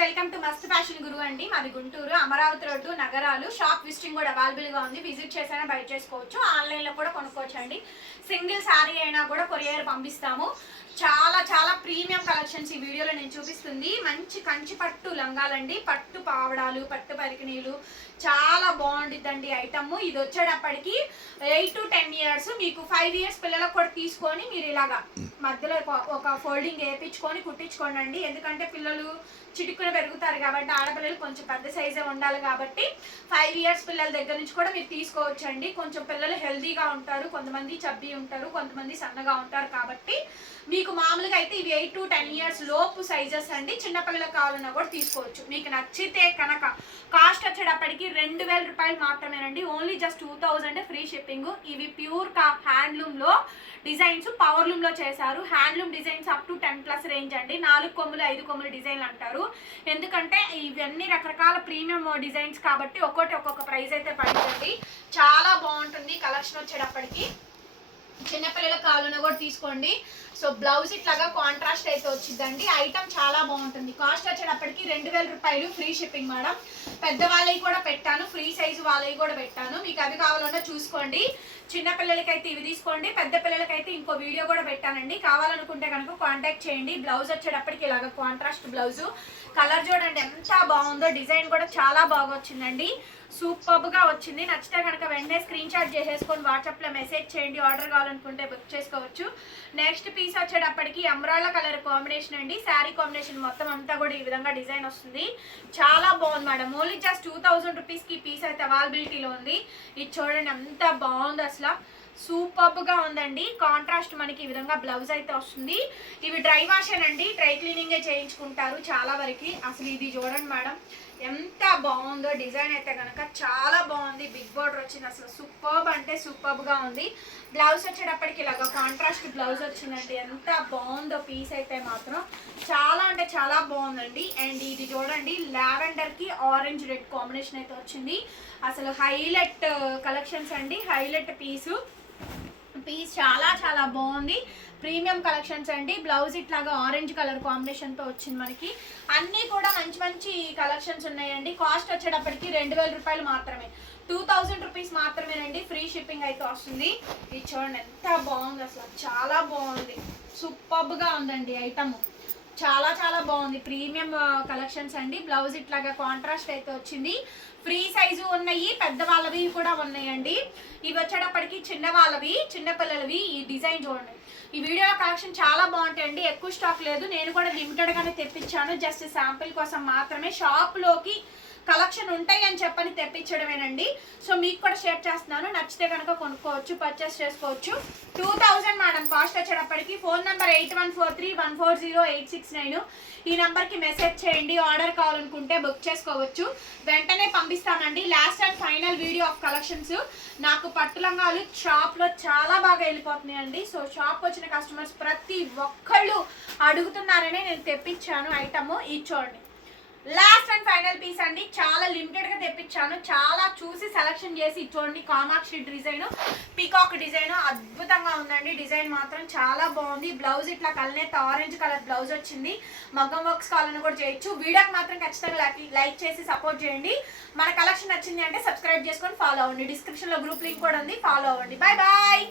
Welcome to Mast fashion Guru అండి. మాది Guntur Amaravati road Nagaralu. Shop visiting కూడా అవైలబుల్గా ఉంది. విజిట్ చేసైనా బయట చేసుకోవచ్చు. ఆన్లైన్లో కూడా కొనుక్కోవచ్చు అండి సింగిల్ శారీ అయినా కూడా కొరియర్ పంపిస్తాము. చాలా చాలా ప్రీమియం కలెక్షన్స్ ఈ వీడియోలో నేను చూపిస్తుంది. మంచి కంచి పట్టు లంగాలండి. పట్టు పావడాలు పట్టు పరికిణీలు. చాలా బాగుండిద్దండి ఐటమ్ ఇది వచ్చేటప్పటికి ఎయిట్ టు టెన్ ఇయర్స్ మీకు ఫైవ్ ఇయర్స్ పిల్లలకు కూడా తీసుకొని మీరు ఇలాగా మధ్యలో ఒక- ఫోల్డింగ్ వేయించుకొని కుట్టించుకోండి ఎందుకంటే పిల్లలు చిటుకున పెరుగుతారు కాబట్టి ఆడపిల్లలు కొంచెం పెద్ద సైజే ఉండాలి కాబట్టి ఫైవ్ ఇయర్స్ పిల్లల దగ్గర నుంచి కూడా మీరు తీసుకోవచ్చు అండి కొంచెం పిల్లలు హెల్దీగా ఉంటారు కొంతమంది చబ్బీ ఉంటారు కొంతమంది సన్నగా ఉంటారు కాబట్టి మీకు మామూలుగా అయితే ఇవి ఎయిట్ టు టెన్ ఇయర్స్ లోపు సైజెస్ అండి. చిన్నపిల్లలకు కావాలన్నా కూడా తీసుకోవచ్చు. మీకు నచ్చితే కనుక కాస్ట్ వచ్చేటప్పటికి రెండు వేల రూపాయలు మాత్రమేనండి. Only just two thousand free shipping ఇవి ప్యూర్ కా హ్యాండ్లూమ్లో డిజైన్స్ పవర్లూమ్లో చేశారు. Handloom designs up to ten plus range అండి. నాలుగు కొమ్ములు ఐదు కొమ్ములు డిజైన్లు అంటారు. ఎందుకంటే ఇవన్నీ రకరకాల ప్రీమియం డిజైన్స్ కాబట్టి ఒక్కొక్కటి ఒక్కొక్క ప్రైస్ అయితే పడుతుంది. చాలా బాగుంటుంది. కలెక్షన్ వచ్చేటప్పటికి చిన్నపిల్లల కాలున కూడా తీసుకోండి. సో బ్లౌజ్ ఇట్లాగా కాంట్రాస్ట్ అయితే వచ్చిందండి. ఐటమ్ చాలా బాగుంటుంది. కాస్ట్ వచ్చేటప్పటికి రెండు వేల రూపాయలు ఫ్రీ షిప్పింగ్ మేడం పెద్ద వాళ్ళవి కూడా పెట్టాను. ఫ్రీ సైజు వాళ్ళవి కూడా పెట్టాను. మీకు అవి కావాలన్నా చూసుకోండి. చిన్న పిల్లలకైతే ఇవి తీసుకోండి. పెద్ద పిల్లలకైతే ఇంకో వీడియో కూడా పెట్టానండి. కావాలనుకుంటే కనుక కాంటాక్ట్ చేయండి. బ్లౌజ్ వచ్చేటప్పటికి ఇలాగ కాంట్రాస్ట్ బ్లౌజు కలర్ చూడండి ఎంత బాగుందో. డిజైన్ కూడా చాలా బాగా వచ్చిందండి. సూపర్గా వచ్చింది. నచ్చితే కనుక వెంటనే స్క్రీన్ షాట్ చేసేసుకొని వాట్సాప్లో మెసేజ్ చేయండి. ఆర్డర్ కావాలనుకుంటే బుక్ చేసుకోవచ్చు. నెక్స్ట్ పీస్ పీస్ వచ్చేటప్పటికి అమ్రాళ్ళ కలర్ కాంబినేషన్ అండి. శారీ కాంబినేషన్ మొత్తం అంతా కూడా ఈ విధంగా డిజైన్ వస్తుంది. చాలా బాగుంది madam. Only just two thousand రూపీస్కి పీస్ అయితే అవైలబిలిటీలో ఉంది. ఇది చూడండి ఎంత బాగుంది అసలు. సూపర్గా ఉందండి. కాంట్రాస్ట్ మనకి ఈ విధంగా బ్లౌజ్ అయితే వస్తుంది. ఇవి డ్రై వాష్ అండి డ్రై క్లీనింగే చేయించుకుంటారు చాలా వరకు. అసలు ఇది చూడండి మేడం ఎంత బాగుందో డిజైన్ అయితే కనుక చాలా బిగ్ బోర్డర్ వచ్చింది. అసలు సూపర్బ్ అంటే సూపర్బ్గా ఉంది. బ్లౌజ్ వచ్చేటప్పటికి ఇలాగ కాంట్రాస్ట్ బ్లౌజ్ వచ్చిందండి ఎంత బాగుందో పీస్ అయితే మాత్రం చాలా అంటే చాలా బాగుందండి. అండ్ ఇది చూడండి లావెండర్కి ఆరెంజ్ రెడ్ కాంబినేషన్ అయితే వచ్చింది. అసలు హైలైట్ కలెక్షన్స్ అండి. హైలైట్ పీసు పీస్ చాలా చాలా బాగుంది. ప్రీమియం కలెక్షన్స్ అండి. బ్లౌజ్ ఇట్లాగా ఆరెంజ్ కలర్ కాంబినేషన్తో వచ్చింది మనకి. అన్నీ కూడా మంచి మంచి కలెక్షన్స్ ఉన్నాయండి. కాస్ట్ వచ్చేటప్పటికి రెండు వేల రూపాయలు మాత్రమే. టూ థౌజండ్ రూపీస్ మాత్రమేనండి. ఫ్రీ షిప్పింగ్ అయితే వస్తుంది. ఇది చూడండి ఎంత బాగుంది అసలు. చాలా బాగుంది. సూపర్గా ఉందండి ఐటమ్. చాలా చాలా బాగుంది. ప్రీమియం కలెక్షన్స్ అండి. బ్లౌజ్ ఇట్లాగా కాంట్రాస్ట్ అయితే వచ్చింది. ఫ్రీ సైజు ఉన్నాయి పెద్ద వాళ్ళవి కూడా ఉన్నాయండి. ఇవి వచ్చేటప్పటికి చిన్న వాళ్ళవి చిన్నపిల్లలవి ఈ డిజైన్ చూడండి. ఈ వీడియో కలెక్షన్ చాలా బాగుంటాయండి. ఎక్కువ స్టాక్ లేదు. నేను కూడా లిమిటెడ్గానే తెప్పించాను. జస్ట్ శాంపిల్ కోసం మాత్రమే. షాప్లోకి కలెక్షన్ ఉంటాయి అని చెప్పని తెప్పించడమేనండి. సో మీకు కూడా షేర్ చేస్తున్నాను. నచ్చితే కనుక కొనుక్కోవచ్చు పర్చేస్ చేసుకోవచ్చు. టూ థౌజండ్ మేడం కాస్ట్ వచ్చేటప్పటికి phone number eight one four three one four zero eight six nine ఈ నెంబర్కి మెసేజ్ చేయండి ఆర్డర్ కావాలనుకుంటే బుక్ చేసుకోవచ్చు. వెంటనే పంపిస్తానండి. Last and final video of collections నాకు పట్టు లంగాలు షాప్లో చాలా బాగా వెళ్ళిపోతున్నాయండి. సో షాప్ వచ్చిన కస్టమర్స్ ప్రతి ఒక్కళ్ళు అడుగుతున్నారనే నేను తెప్పించాను ఐటమ్ ఇది చూడండి. లాస్ట్ అండ్ ఫైనల్ పీస్ అండి. చాలా లిమిటెడ్గా తెప్పించాను. చాలా చూసి సెలక్షన్ చేసి ఇచ్చోండి కామాక్షి డిజైన్ పీకాక్ డిజైన్ అద్భుతంగా ఉందండి. డిజైన్ మాత్రం చాలా బాగుంది. బ్లౌజ్ ఇట్లా కల్నేత ఆరెంజ్ కలర్ బ్లౌజ్ వచ్చింది. మగ్గం వర్క్స్ కావాలని కూడా చేయొచ్చు. వీడియోకి మాత్రం ఖచ్చితంగా లైక్- లైక్ చేసి సపోర్ట్ చేయండి. మన కలెక్షన్ నచ్చింది అంటే సబ్స్క్రైబ్ చేసుకొని ఫాలో అవ్వండి. డిస్క్రిప్షన్లో గ్రూప్ లింక్ కూడా ఉంది. ఫాలో అవ్వండి. Bye bye